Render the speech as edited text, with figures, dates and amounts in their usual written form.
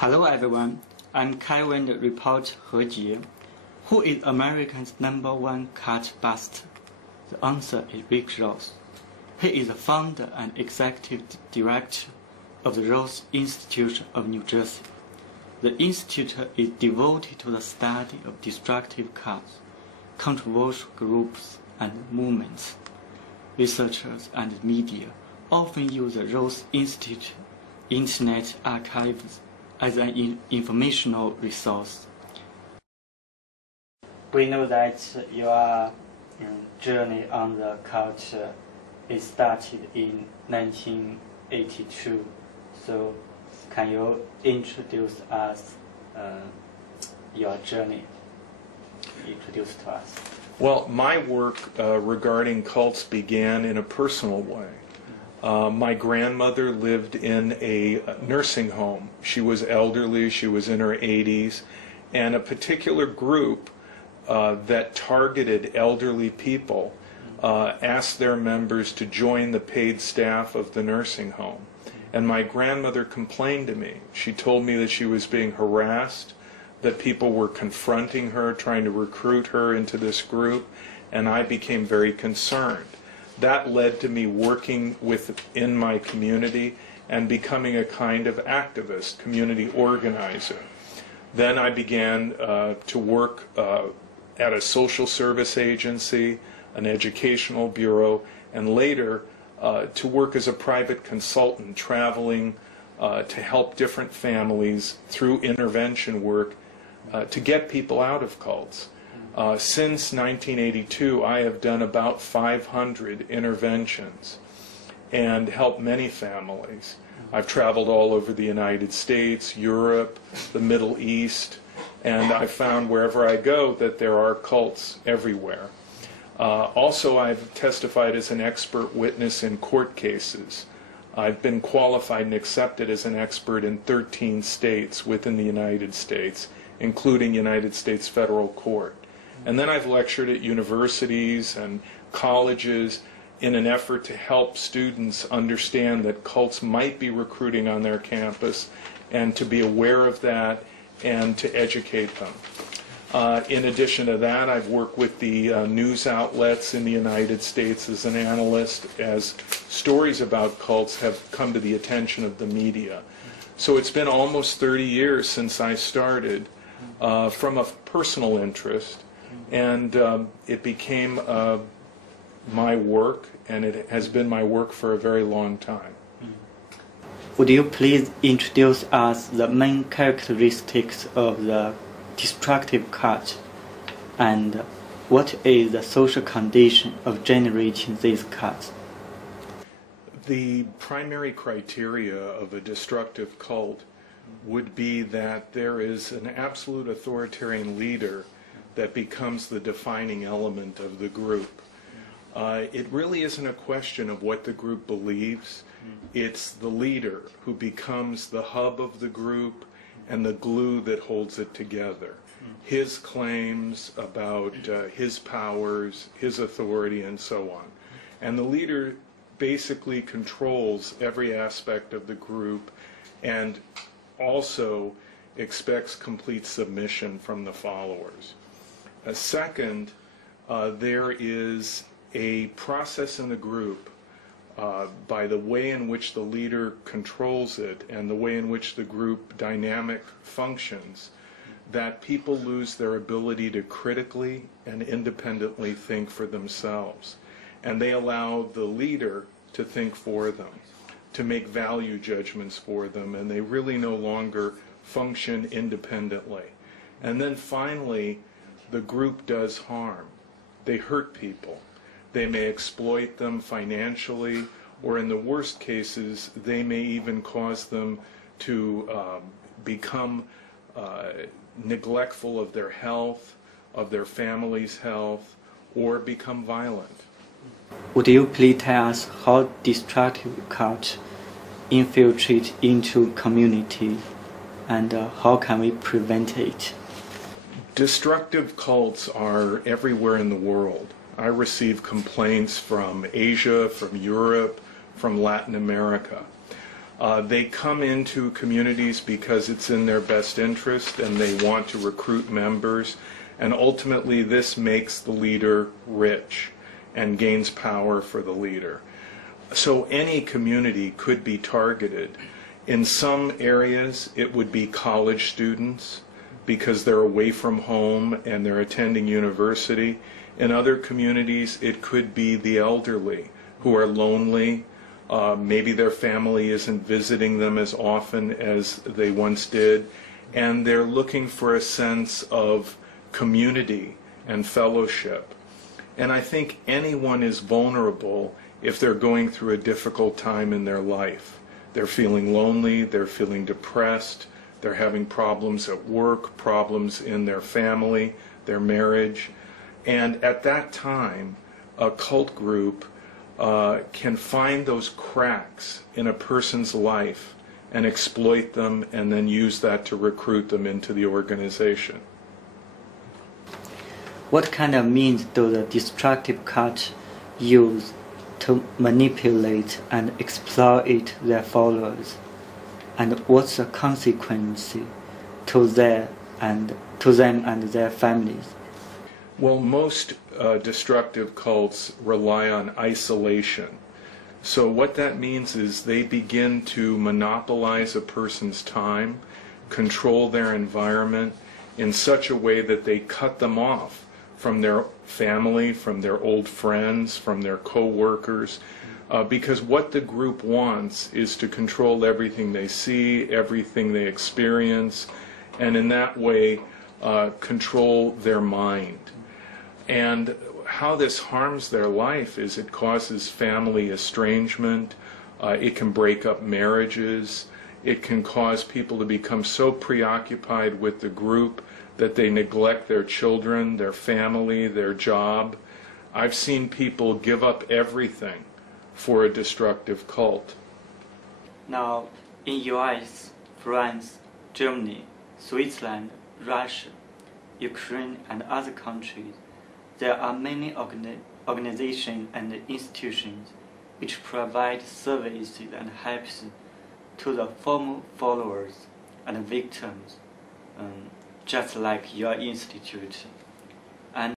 Hello everyone, I'm Kevin reporter He Jie. Who is America's #1 cult buster? The answer is Rick Ross. He is the founder and executive director of the Ross Institute of New Jersey. The institute is devoted to the study of destructive cults, controversial groups, and movements. Researchers and media often use the Ross Institute Internet archives as an informational resource. We know that your journey on the culture is started in 1982. So can you introduce us your journey? Introduce to us. Well, my work regarding cults began in a personal way. My grandmother lived in a nursing home. She was elderly, she was in her 80s, and a particular group that targeted elderly people asked their members to join the paid staff of the nursing home. And my grandmother complained to me. She told me that she was being harassed, that people were confronting her, trying to recruit her into this group, and I became very concerned. That led to me working within my community and becoming a kind of activist, community organizer. Then I began to work at a social service agency, an educational bureau, and later to work as a private consultant, traveling to help different families through intervention work to get people out of cults. Since 1982, I have done about 500 interventions and helped many families. I've traveled all over the United States, Europe, the Middle East, and I've found wherever I go that there are cults everywhere. Also, I've testified as an expert witness in court cases. I've been qualified and accepted as an expert in 13 states within the United States, including United States Federal Court. And then I've lectured at universities and colleges in an effort to help students understand that cults might be recruiting on their campus and to be aware of that and to educate them. In addition to that, I've worked with the news outlets in the United States as an analyst as stories about cults have come to the attention of the media. So it's been almost 30 years since I started from a personal interest, and it became my work, and it has been my work for a very long time. Would you please introduce us the main characteristics of the destructive cult, and what is the social condition of generating these cults? The primary criteria of a destructive cult would be that there is an absolute authoritarian leader that becomes the defining element of the group. It really isn't a question of what the group believes. It's the leader who becomes the hub of the group and the glue that holds it together. His claims about his powers, his authority, and so on. And the leader basically controls every aspect of the group and also expects complete submission from the followers. Second, there is a process in the group by the way in which the leader controls it and the way in which the group dynamic functions, that people lose their ability to critically and independently think for themselves. And they allow the leader to think for them, to make value judgments for them, and they really no longer function independently. And then finally, the group does harm. They hurt people. They may exploit them financially, or in the worst cases, they may even cause them to become neglectful of their health, of their family's health, or become violent. Would you please tell us how destructive cults infiltrate into community, and how can we prevent it? Destructive cults are everywhere in the world. I receive complaints from Asia, from Europe, from Latin America. They come into communities because it's in their best interest and they want to recruit members, and ultimately this makes the leader rich and gains power for the leader. So any community could be targeted. In some areas it would be college students because they're away from home and they're attending university. In other communities it could be the elderly who are lonely. Maybe their family isn't visiting them as often as they once did, and they're looking for a sense of community and fellowship. And I think anyone is vulnerable if they're going through a difficult time in their life. They're feeling lonely, they're feeling depressed, they're having problems at work, problems in their family, their marriage. And at that time, a cult group can find those cracks in a person's life and exploit them and then use that to recruit them into the organization. What kind of means do the destructive cult use to manipulate and exploit their followers? And what's the consequence to them and their families? Well, most destructive cults rely on isolation. So what that means is they begin to monopolize a person's time, control their environment in such a way that they cut them off from their family, from their old friends, from their co-workers, because what the group wants is to control everything they see, everything they experience, and in that way control their mind. And how this harms their life is it causes family estrangement, it can break up marriages, it can cause people to become so preoccupied with the group that they neglect their children, their family, their job. I've seen people give up everything for a destructive cult. Now, in US, France, Germany, Switzerland, Russia, Ukraine, and other countries, there are many organizations and institutions which provide services and helps to the former followers and victims, just like your institute.